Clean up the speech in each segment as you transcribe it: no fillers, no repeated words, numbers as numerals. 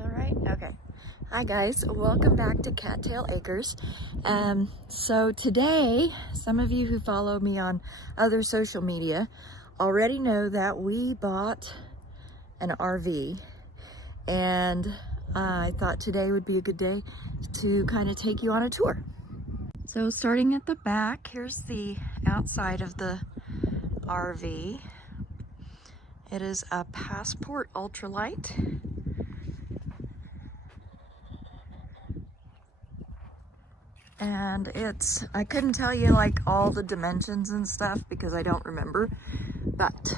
All right, okay. Hi guys, welcome back to Cat Tale Acres. So today, some of you who follow me on other social media already know that we bought an RV, and I thought today would be a good day to kind of take you on a tour. So starting at the back, here's the outside of the RV. It is a Passport Ultralight. And I couldn't tell you like all the dimensions and stuff because I don't remember, but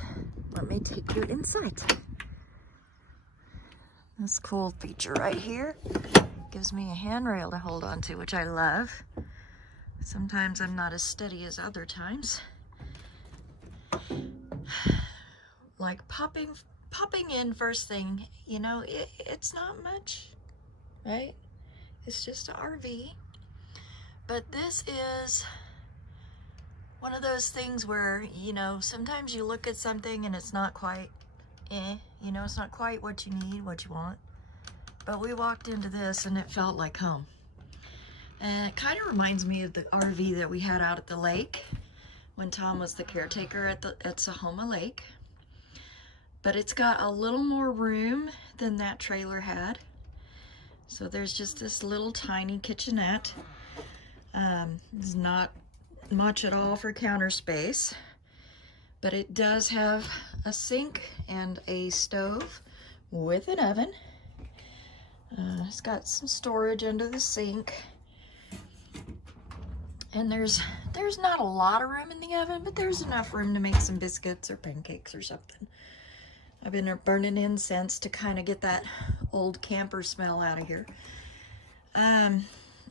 let me take you inside. This cool feature right here gives me a handrail to hold on to, which I love. Sometimes I'm not as steady as other times. Like popping in first thing, you know, it's not much, right? It's just an RV. But this is one of those things where, you know, sometimes you look at something and it's not quite, you know, it's not quite what you need, what you want. But we walked into this and it felt like home. And it kind of reminds me of the RV that we had out at the lake when Tom was the caretaker at Sahoma Lake. But it's got a little more room than that trailer had. So there's just this little tiny kitchenette. It's not much at all for counter space, but it does have a sink and a stove with an oven. It's got some storage under the sink, and there's not a lot of room in the oven, but there's enough room to make some biscuits or pancakes or something. I've been burning incense to kind of get that old camper smell out of here.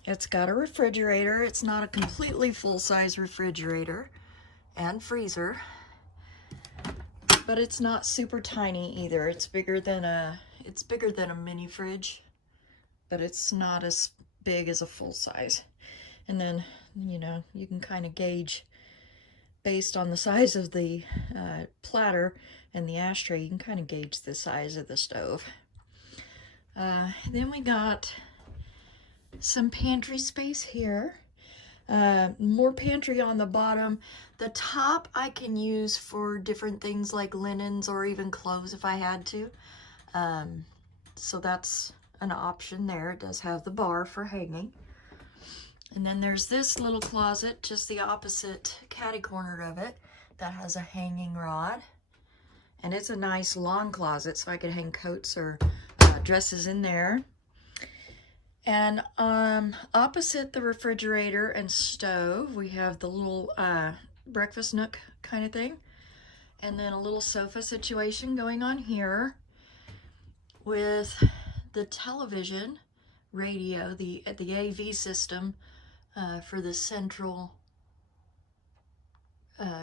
It's got a refrigerator. It's not a completely full-size refrigerator and freezer, but it's not super tiny either. It's bigger than a mini fridge, but it's not as big as a full size. And then, you know, you can kind of gauge based on the size of the platter and the ashtray, you can kind of gauge the size of the stove. Then we got some pantry space here. More pantry on the bottom. The top I can use for different things like linens or even clothes if I had to. So that's an option there. It does have the bar for hanging. And then there's this little closet, just the opposite catty corner of it, that has a hanging rod. And it's a nice long closet, so I could hang coats or dresses in there. And opposite the refrigerator and stove, we have the little breakfast nook kind of thing. And then a little sofa situation going on here with the television, radio, the AV system for the central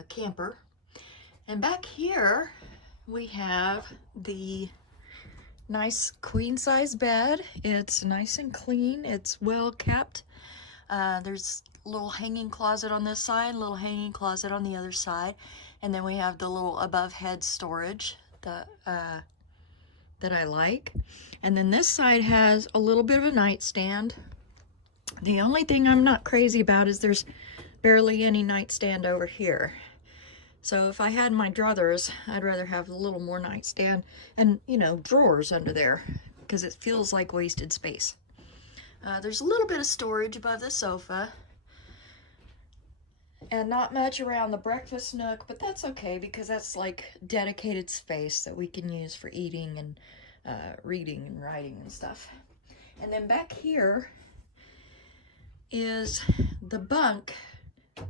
camper. And back here we have the nice queen size bed. It's nice and clean. It's well kept. There's a little hanging closet on this side, a little hanging closet on the other side. And then we have the little above head storage that I like. And then this side has a little bit of a nightstand. The only thing I'm not crazy about is there's barely any nightstand over here. So if I had my druthers, I'd rather have a little more nightstand and, you know, drawers under there because it feels like wasted space. There's a little bit of storage above the sofa and not much around the breakfast nook, but that's okay because that's like dedicated space that we can use for eating and reading and writing and stuff. And then back here is the bunk,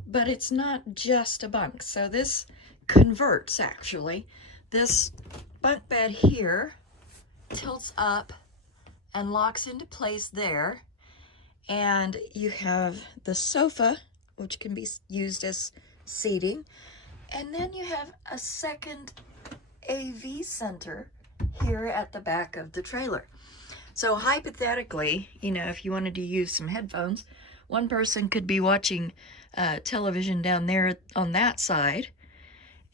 but it's not just a bunk. So this converts, actually. This bunk bed here tilts up and locks into place there. And you have the sofa, which can be used as seating. And then you have a second AV center here at the back of the trailer. So hypothetically, you know, if you wanted to use some headphones, one person could be watching television down there on that side,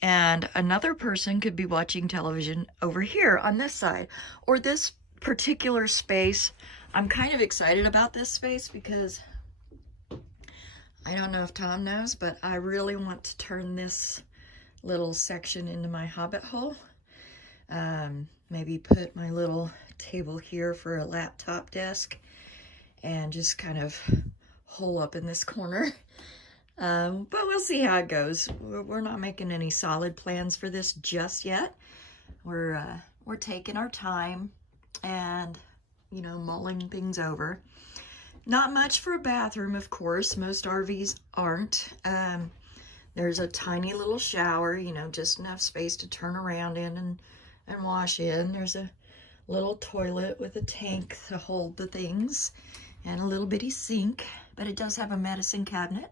and another person could be watching television over here on this side. Or this particular space, I'm kind of excited about this space because I don't know if Tom knows, but I really want to turn this little section into my hobbit hole. Maybe put my little table here for a laptop desk and just kind of hole up in this corner. But we'll see how it goes. We're not making any solid plans for this just yet. We're taking our time and, you know, mulling things over. Not much for a bathroom, of course. Most RVs aren't. There's a tiny little shower, you know, just enough space to turn around in and wash in. There's a little toilet with a tank to hold the things and a little bitty sink, but it does have a medicine cabinet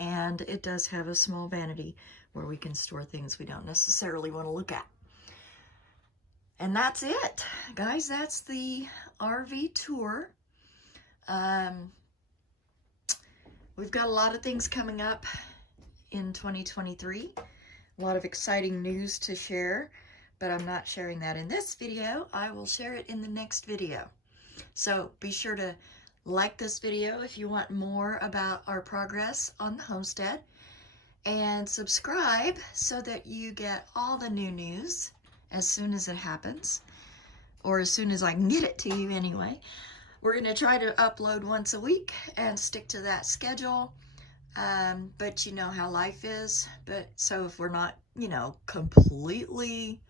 and it does have a small vanity where we can store things we don't necessarily want to look at. And that's it, guys. That's the RV tour. We've got a lot of things coming up in 2023. A lot of exciting news to share, but I'm not sharing that in this video. I will share it in the next video. So be sure to like this video if you want more about our progress on the homestead, and subscribe so that you get all the new news as soon as it happens, or as soon as I can get it to you anyway. We're going to try to upload once a week and stick to that schedule. But you know how life is. So if we're not, you know, completely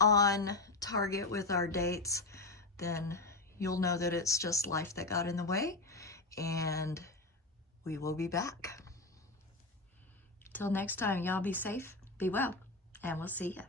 on target with our dates, then you'll know that it's just life that got in the way, and we will be back. Till next time, y'all be safe, be well, and we'll see ya.